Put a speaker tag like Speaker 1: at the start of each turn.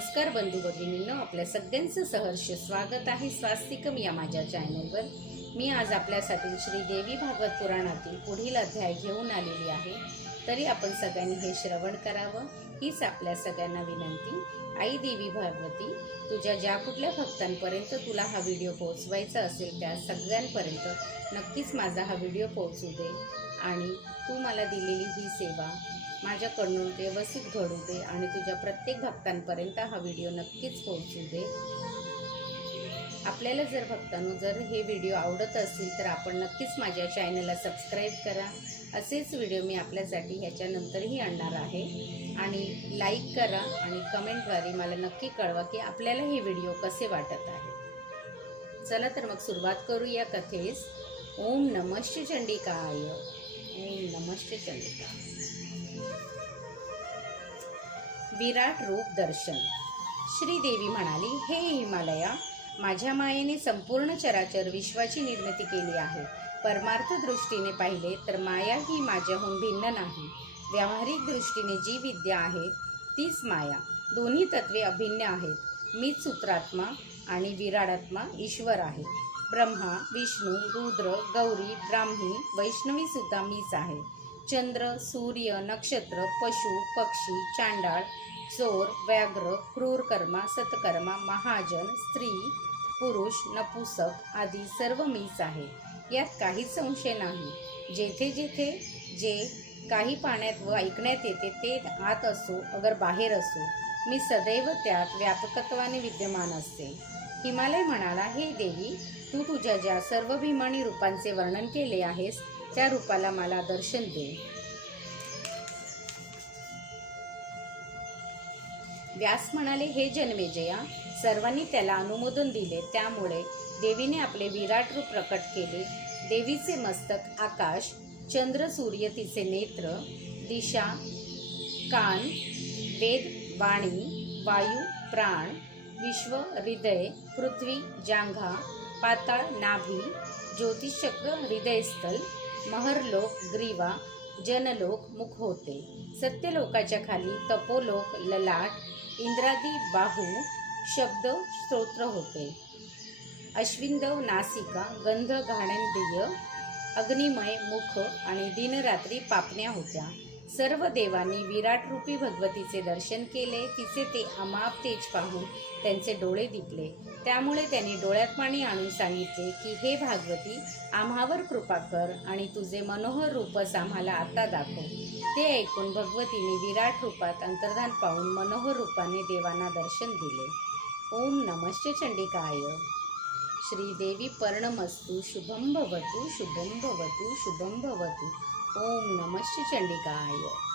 Speaker 1: नमस्कार बंधू भगिनींनो आपल्या सगळ्यांचं सहर्ष स्वागत आहे स्वास्तिकम या माझ्या चॅनलवर. मी आज आपल्यासाठी श्री देवी भागवत पुराणातील पुढील अध्याय घेऊन आलेली आहे. तरी आपण सगळ्यांनी हे श्रवण करावं हीच आपल्या सगळ्यांना विनंती. आई देवी भगवती तुझ्या ज्या कुठल्या भक्तांपर्यंत तुला हा व्हिडिओ पोहोचवायचा असेल त्या सगळ्यांपर्यंत नक्कीच माझा हा व्हिडिओ पोहोचू दे. आणि तू मला दिलेली ही सेवा माझ्याकडून व्यवस्थित घडू दे आणि तुझ्या प्रत्येक भक्तांपर्यंत हा व्हिडिओ नक्कीच पोहोचू दे. आपल्याला जर भक्तांनो जर हे व्हिडिओ आवडत असतील तर आपण नक्कीच माझ्या चॅनलला सबस्क्राईब करा. असेच व्हिडिओ मी आपल्यासाठी ह्याच्यानंतरही आणणार आहे. आणि लाईक करा आणि कमेंटद्वारे मला नक्की कळवा की आपल्याला हे व्हिडिओ कसे वाटत आहे चला तर मग सुरुवात करू या कथेस. ओम नमश्च चंडिकाय. ओम नमश्च चंडिका विराट रूप दर्शन. श्रीदेवी म्हणाली हे हिमालया माझ्या मायेने संपूर्ण चराचर विश्वाची निर्मिती केली आहे. परमार्थ दृष्टीने पाहिले तर माया ही माझ्याहून भिन्न नाही. व्यावहारिक दृष्टीने जी विद्या आहे तीच माया. दोन्ही तत्वे अभिन्न आहेत. मीच सूत्रात्मा आणि विराडात्मा ईश्वर आहे. ब्रह्मा विष्णू रुद्र गौरी ब्राह्मी वैष्णवीसुद्धा मीच आहे. चंद्र सूर्य नक्षत्र पशु पक्षी चांडाळ चोर व्याघ्र क्रूरकर्मा सतकर्मा महाजन स्त्री पुरुष नपुसक आदी सर्व मीच आहे. यात काहीच संशय नाही. जेथे जेथे जे काही पाण्यात व ऐकण्यात येते ते आत असो अगर बाहेर असो मी सदैव त्यात व्यापकत्वाने विद्यमान असते. हिमालय म्हणाला हे देवी तू तुझ्या ज्या सर्व भीमानी रूपांचे वर्णन केले आहेस त्या रूपाला मला दर्शन दे. व्यास म्हणाले हे जन्मेजया सर्वांनी त्याला अनुमोदन दिले. त्यामुळे देवीने आपले विराट रूप प्रकट केले. देवीचे मस्तक आकाश चंद्र सूर्य तिचे नेत्र दिशा कान वेद वाणी वायू प्राण विश्व हृदय पृथ्वी जांघा पाताळ नाभी ज्योतिषचक्र हृदयस्थल महरलोक ग्रीवा जनलोक मुख होते. सत्यलोकाच्या खाली तपोलोक ललाट इंद्रादी बाहू शब्द स्तोत्र होते. अश्विंदव नासिका गंध घाणेंद्रिय अग्निमय मुख आणि दिनरात्री पापण्या होत्या. सर्व देवांनी विराट रूपी भगवतीचे दर्शन केले तिचे ते अमाप तेज पाहून त्यांचे डोळे दिपले. त्यामुळे त्यांनी डोळ्यात पाणी आणून सांगितले की हे भागवती आम्हावर कृपा कर आणि तुझे मनोहर रूपच आम्हाला आता दाखव. ते ऐकून भगवतीने विराट रूपात अंतर्धान पाहून मनोहर रूपाने देवांना दर्शन दिले. ओम नमश्च चंडिकाय. श्रीदेवी पर्णमस्तु शुभम भवतु शुभम भवतु शुभम भवतु. ओम नमश्च चंडिकाय।